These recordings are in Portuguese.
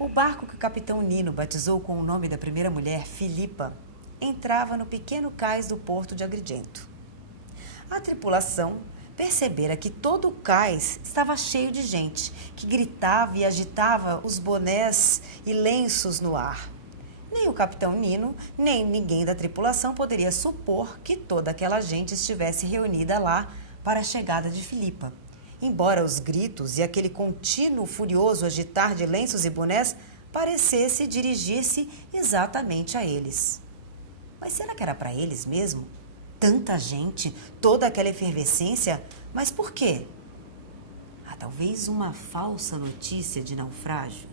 O barco que o capitão Nino batizou com o nome da primeira mulher, Filipa, entrava no pequeno cais do porto de Agrigento. A tripulação percebera que todo o cais estava cheio de gente, que gritava e agitava os bonés e lenços no ar. Nem o capitão Nino, nem ninguém da tripulação poderia supor que toda aquela gente estivesse reunida lá para a chegada de Filipa. Embora os gritos e aquele contínuo furioso agitar de lenços e bonés parecesse dirigir-se exatamente a eles. Mas será que era para eles mesmo? Tanta gente, toda aquela efervescência, mas por quê? Talvez uma falsa notícia de naufrágio.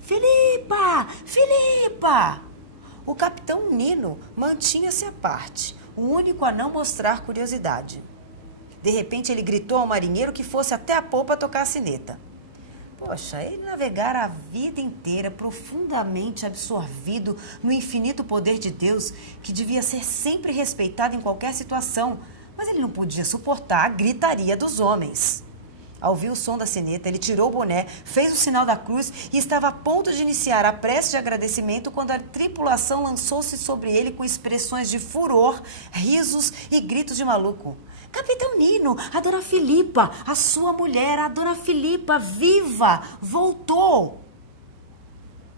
Filipa! Filipa! O capitão Nino mantinha-se à parte, o único a não mostrar curiosidade. De repente ele gritou ao marinheiro que fosse até a popa tocar a sineta. Poxa, ele navegara a vida inteira profundamente absorvido no infinito poder de Deus, que devia ser sempre respeitado em qualquer situação, mas ele não podia suportar a gritaria dos homens. Ao ouvir o som da sineta, ele tirou o boné, fez o sinal da cruz e estava a ponto de iniciar a prece de agradecimento quando a tripulação lançou-se sobre ele com expressões de furor, risos e gritos de maluco. Capitão Nino, a dona Filipa, a sua mulher, a dona Filipa, viva, voltou.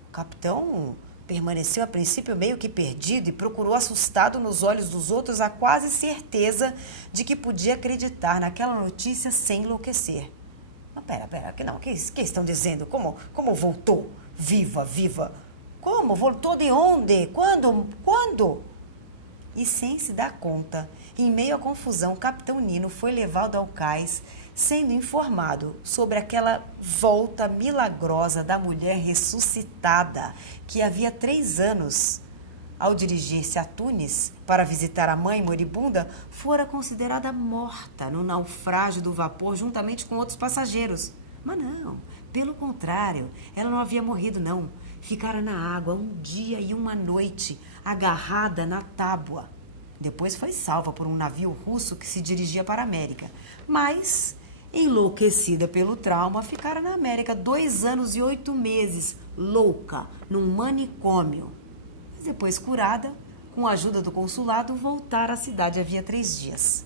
O capitão permaneceu a princípio meio que perdido e procurou assustado nos olhos dos outros a quase certeza de que podia acreditar naquela notícia sem enlouquecer. Mas pera, que estão dizendo? Como voltou? Viva? Como? Voltou de onde? Quando? E sem se dar conta, em meio à confusão, o capitão Nino foi levado ao cais, sendo informado sobre aquela volta milagrosa da mulher ressuscitada, que havia 3 anos, ao dirigir-se a Tunis para visitar a mãe moribunda, fora considerada morta no naufrágio do vapor juntamente com outros passageiros. Mas não, pelo contrário, ela não havia morrido, não. Ficara na água 1 dia e 1 noite, agarrada na tábua. Depois foi salva por um navio russo que se dirigia para a América. Mas, enlouquecida pelo trauma, ficara na América 2 anos e 8 meses, louca, num manicômio. Mas depois curada, com a ajuda do consulado, voltara à cidade havia 3 dias.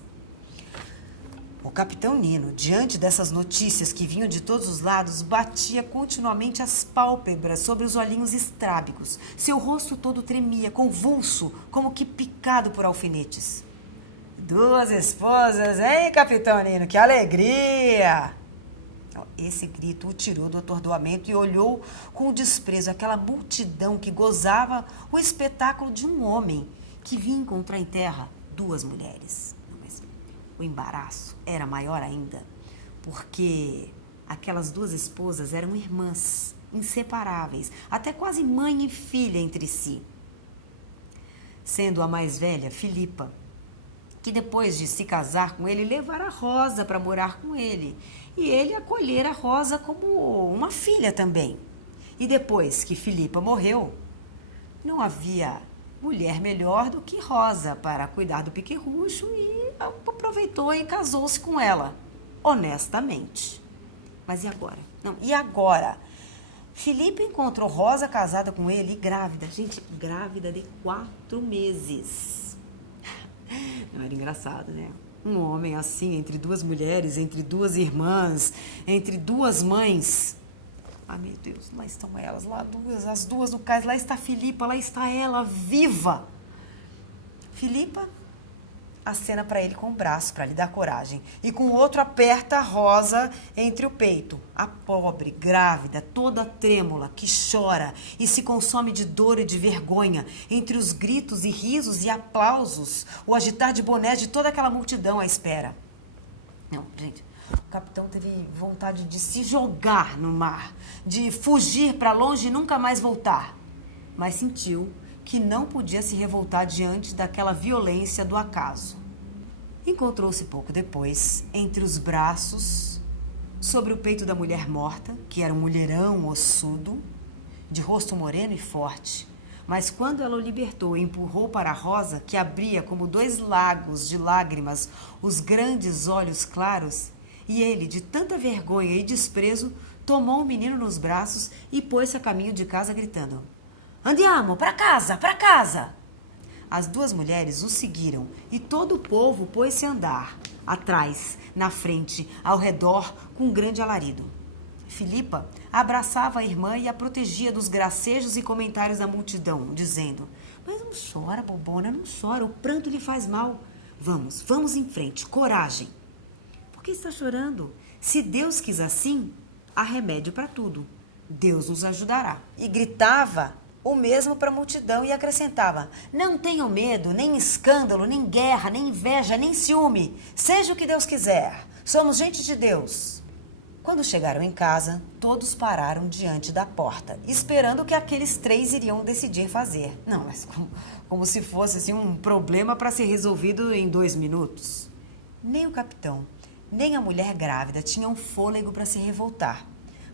O capitão Nino, diante dessas notícias que vinham de todos os lados, batia continuamente as pálpebras sobre os olhinhos estrábicos. Seu rosto todo tremia, convulso, como que picado por alfinetes. 2 esposas, hein, capitão Nino? Que alegria! Esse grito o tirou do atordoamento e olhou com desprezo aquela multidão que gozava o espetáculo de um homem que vinha encontrar em terra 2 mulheres. O embaraço era maior ainda, porque aquelas 2 esposas eram irmãs, inseparáveis, até quase mãe e filha entre si. Sendo a mais velha, Filipa, que depois de se casar com ele, levara Rosa para morar com ele, e ele acolhera Rosa como uma filha também. E depois que Filipa morreu, não havia mulher melhor do que Rosa para cuidar do pequerrucho e aproveitou e casou-se com ela, honestamente. Mas e agora? E agora? Filipe encontrou Rosa casada com ele e grávida. Gente, grávida de 4 meses. Não era engraçado, né? Um homem assim, entre 2 mulheres, entre 2 irmãs, entre 2 mães. Ah, meu Deus, lá estão elas, as duas no cais, lá está Filipa, lá está ela, viva. Filipa acena para ele com o braço, para lhe dar coragem, e com o outro aperta a Rosa entre o peito. A pobre, grávida, toda trêmula, que chora e se consome de dor e de vergonha, entre os gritos e risos e aplausos, o agitar de bonés de toda aquela multidão à espera. Não, gente, o capitão teve vontade de se jogar no mar, de fugir para longe e nunca mais voltar, mas sentiu que não podia se revoltar diante daquela violência do acaso. Encontrou-se pouco depois, entre os braços, sobre o peito da mulher morta, que era um mulherão ossudo, de rosto moreno e forte. Mas quando ela o libertou e empurrou para a Rosa, que abria como 2 lagos de lágrimas os grandes olhos claros, e ele, de tanta vergonha e desprezo, tomou o menino nos braços e pôs-se a caminho de casa gritando: Andiamo, para casa, para casa! As duas mulheres o seguiram e todo o povo pôs-se a andar, atrás, na frente, ao redor, com um grande alarido. Filipa abraçava a irmã e a protegia dos gracejos e comentários da multidão, dizendo: Mas não chora, bobona, não chora, o pranto lhe faz mal. Vamos em frente, coragem. Por que está chorando? Se Deus quis assim, há remédio para tudo. Deus nos ajudará. E gritava o mesmo para a multidão e acrescentava: Não tenham medo, nem escândalo, nem guerra, nem inveja, nem ciúme. Seja o que Deus quiser. Somos gente de Deus. Quando chegaram em casa, todos pararam diante da porta, esperando o que aqueles três iriam decidir fazer. Não, mas como se fosse assim, um problema para ser resolvido em 2 minutos. Nem o capitão, nem a mulher grávida tinham fôlego para se revoltar,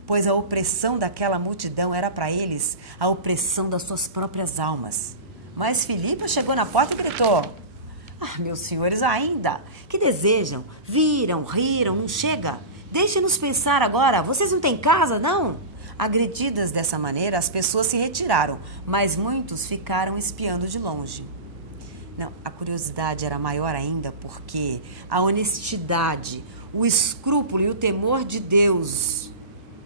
pois a opressão daquela multidão era para eles a opressão das suas próprias almas. Mas Filipa chegou na porta e gritou: meus senhores, ainda, que desejam? Viram, riram, não chega? Deixem-nos pensar agora, vocês não têm casa, não? Agredidas dessa maneira, as pessoas se retiraram, mas muitos ficaram espiando de longe. Não, a curiosidade era maior ainda porque a honestidade, o escrúpulo e o temor de Deus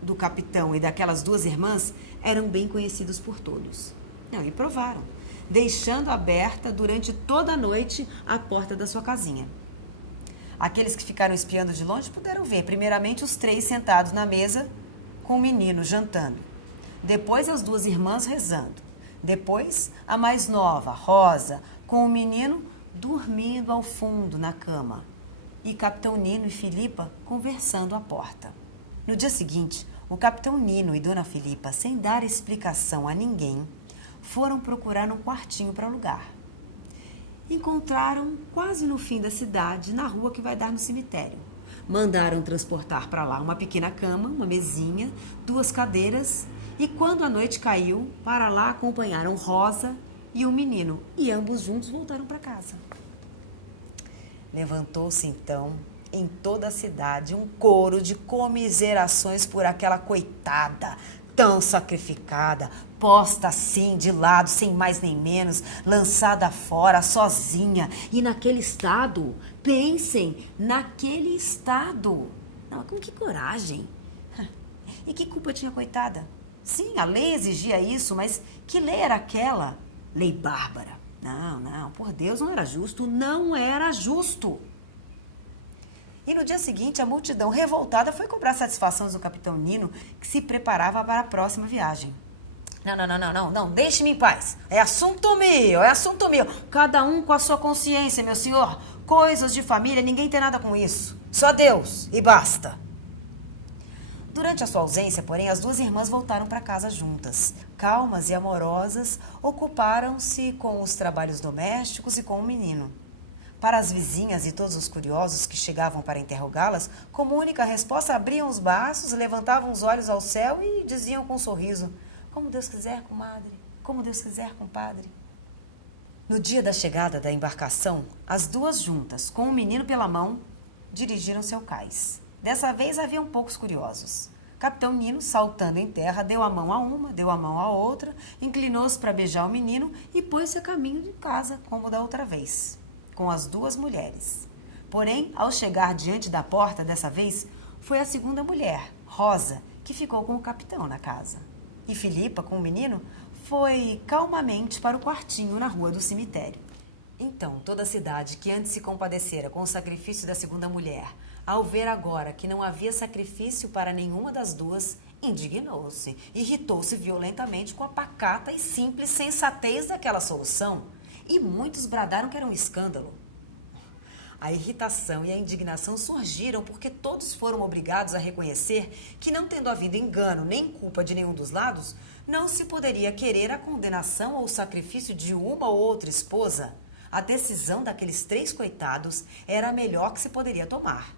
do capitão e daquelas duas irmãs eram bem conhecidos por todos. Não, e provaram, deixando aberta durante toda a noite a porta da sua casinha. Aqueles que ficaram espiando de longe puderam ver, primeiramente, os 3 sentados na mesa com o menino jantando. Depois, as 2 irmãs rezando. Depois, a mais nova, Rosa, com o menino dormindo ao fundo na cama. E Capitão Nino e Filipa conversando à porta. No dia seguinte, o Capitão Nino e Dona Filipa, sem dar explicação a ninguém, foram procurar um quartinho para alugar. Encontraram quase no fim da cidade, na rua que vai dar no cemitério. Mandaram transportar para lá uma pequena cama, uma mesinha, 2 cadeiras e quando a noite caiu, para lá acompanharam Rosa e o menino e ambos juntos voltaram para casa. Levantou-se então em toda a cidade um coro de comiserações por aquela coitada, tão sacrificada, posta assim, de lado, sem mais nem menos, lançada fora, sozinha. E naquele estado, pensem, naquele estado. Não, com que coragem. E que culpa tinha a coitada? Sim, a lei exigia isso, mas que lei era aquela? Lei bárbara. Não, por Deus, não era justo, não era justo. E no dia seguinte, a multidão revoltada foi cobrar satisfações do Capitão Nino, que se preparava para a próxima viagem. Não, deixe-me em paz. É assunto meu. Cada um com a sua consciência, meu senhor. Coisas de família, ninguém tem nada com isso. Só Deus, e basta. Durante a sua ausência, porém, as 2 irmãs voltaram para casa juntas. Calmas e amorosas, ocuparam-se com os trabalhos domésticos e com o menino. Para as vizinhas e todos os curiosos que chegavam para interrogá-las, como única resposta, abriam os braços, levantavam os olhos ao céu e diziam com um sorriso: Como Deus quiser, comadre, como Deus quiser, compadre. No dia da chegada da embarcação, as 2 juntas, com o menino pela mão, dirigiram-se ao cais. Dessa vez haviam poucos curiosos. Capitão Nino, saltando em terra, deu a mão a uma, deu a mão à outra, inclinou-se para beijar o menino e pôs-se a caminho de casa, como da outra vez, com as 2 mulheres. Porém, ao chegar diante da porta dessa vez, foi a segunda mulher, Rosa, que ficou com o capitão na casa. E Filipa, com o menino, foi calmamente para o quartinho na rua do cemitério. Então, toda a cidade, que antes se compadecera com o sacrifício da segunda mulher, ao ver agora que não havia sacrifício para nenhuma das 2, indignou-se, irritou-se violentamente com a pacata e simples sensatez daquela solução. E muitos bradaram que era um escândalo. A irritação e a indignação surgiram porque todos foram obrigados a reconhecer que, não tendo havido engano nem culpa de nenhum dos lados, não se poderia querer a condenação ou o sacrifício de uma ou outra esposa. A decisão daqueles 3 coitados era a melhor que se poderia tomar.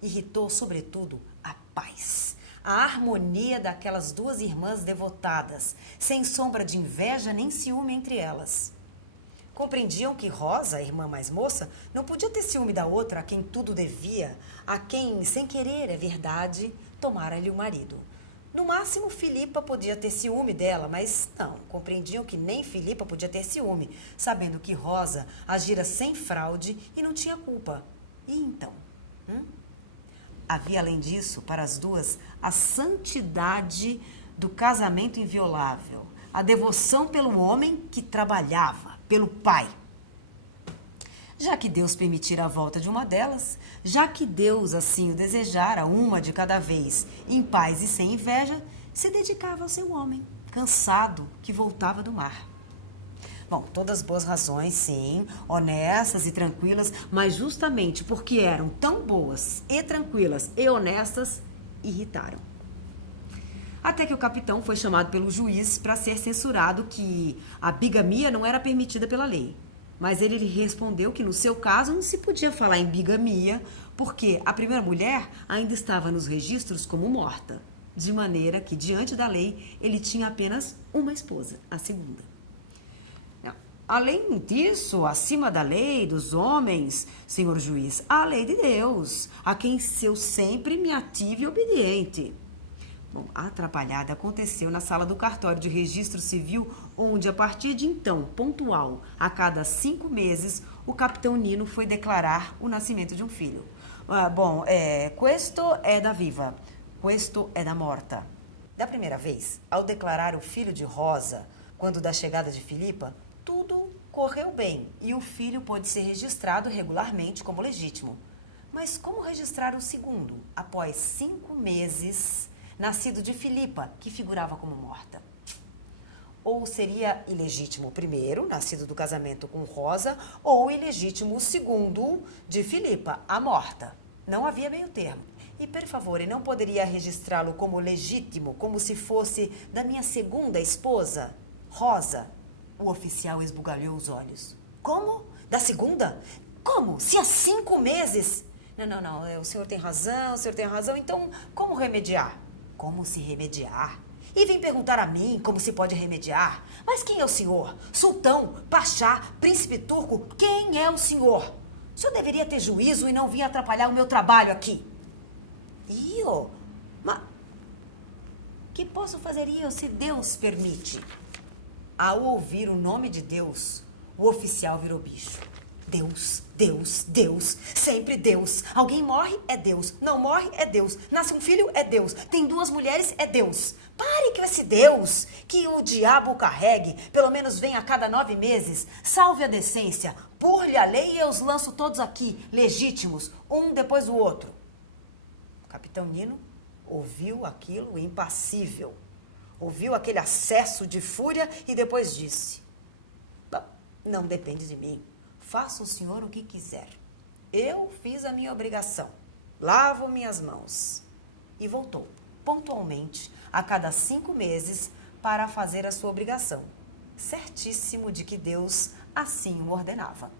Irritou, sobretudo, a paz, a harmonia daquelas 2 irmãs devotadas, sem sombra de inveja nem ciúme entre elas. Compreendiam que Rosa, a irmã mais moça, não podia ter ciúme da outra a quem tudo devia, a quem, sem querer, é verdade, tomara-lhe o marido. No máximo, Filipa podia ter ciúme dela, mas não, compreendiam que nem Filipa podia ter ciúme, sabendo que Rosa agira sem fraude e não tinha culpa. E então? Havia, além disso, para as duas, a santidade do casamento inviolável, a devoção pelo homem que trabalhava, pelo pai. Já que Deus permitira a volta de uma delas, já que Deus assim o desejara, uma de cada vez, em paz e sem inveja, se dedicava ao seu homem, cansado, que voltava do mar. Bom, todas boas razões, sim, honestas e tranquilas, mas justamente porque eram tão boas e tranquilas e honestas, irritaram. Até que o capitão foi chamado pelo juiz para ser censurado que a bigamia não era permitida pela lei. Mas ele lhe respondeu que no seu caso não se podia falar em bigamia, porque a primeira mulher ainda estava nos registros como morta, de maneira que, diante da lei, ele tinha apenas uma esposa, a segunda. Além disso, acima da lei dos homens, senhor juiz, há a lei de Deus, a quem eu sempre me ative obediente. Bom, a atrapalhada aconteceu na sala do cartório de registro civil, onde, a partir de então, pontual, a cada 5 meses, o capitão Nino foi declarar o nascimento de um filho. Questo é da viva, questo é da morta. Da primeira vez, ao declarar o filho de Rosa, quando da chegada de Filipa, tudo correu bem e o filho pôde ser registrado regularmente como legítimo. Mas como registrar o segundo, após 5 meses, nascido de Filipa, que figurava como morta? Ou seria ilegítimo o primeiro, nascido do casamento com Rosa, ou ilegítimo o segundo, de Filipa, a morta. Não havia meio termo. E, per favore, não poderia registrá-lo como legítimo, como se fosse da minha segunda esposa, Rosa? O oficial esbugalhou os olhos. Como? Da segunda? Como? Se há 5 meses? Não, o senhor tem razão, então como remediar? Como se remediar? E vem perguntar a mim como se pode remediar? Mas quem é o senhor? Sultão, Pachá, príncipe turco, quem é o senhor? O senhor deveria ter juízo e não vir atrapalhar o meu trabalho aqui. Mas que posso fazer eu se Deus permite? Ao ouvir o nome de Deus, o oficial virou bicho. Deus, Deus, Deus, sempre Deus. Alguém morre, é Deus. Não morre, é Deus. Nasce um filho, é Deus. Tem 2 mulheres, é Deus. Pare com esse Deus, que o diabo o carregue, pelo menos vem a cada 9 meses. Salve a decência, burle a lei e eu os lanço todos aqui, legítimos, um depois do outro. O capitão Nino ouviu aquilo impassível. Ouviu aquele acesso de fúria e depois disse: não depende de mim. Faça o senhor o que quiser. Eu fiz a minha obrigação. Lavo minhas mãos. E voltou, pontualmente, a cada 5 meses, para fazer a sua obrigação. Certíssimo de que Deus assim o ordenava.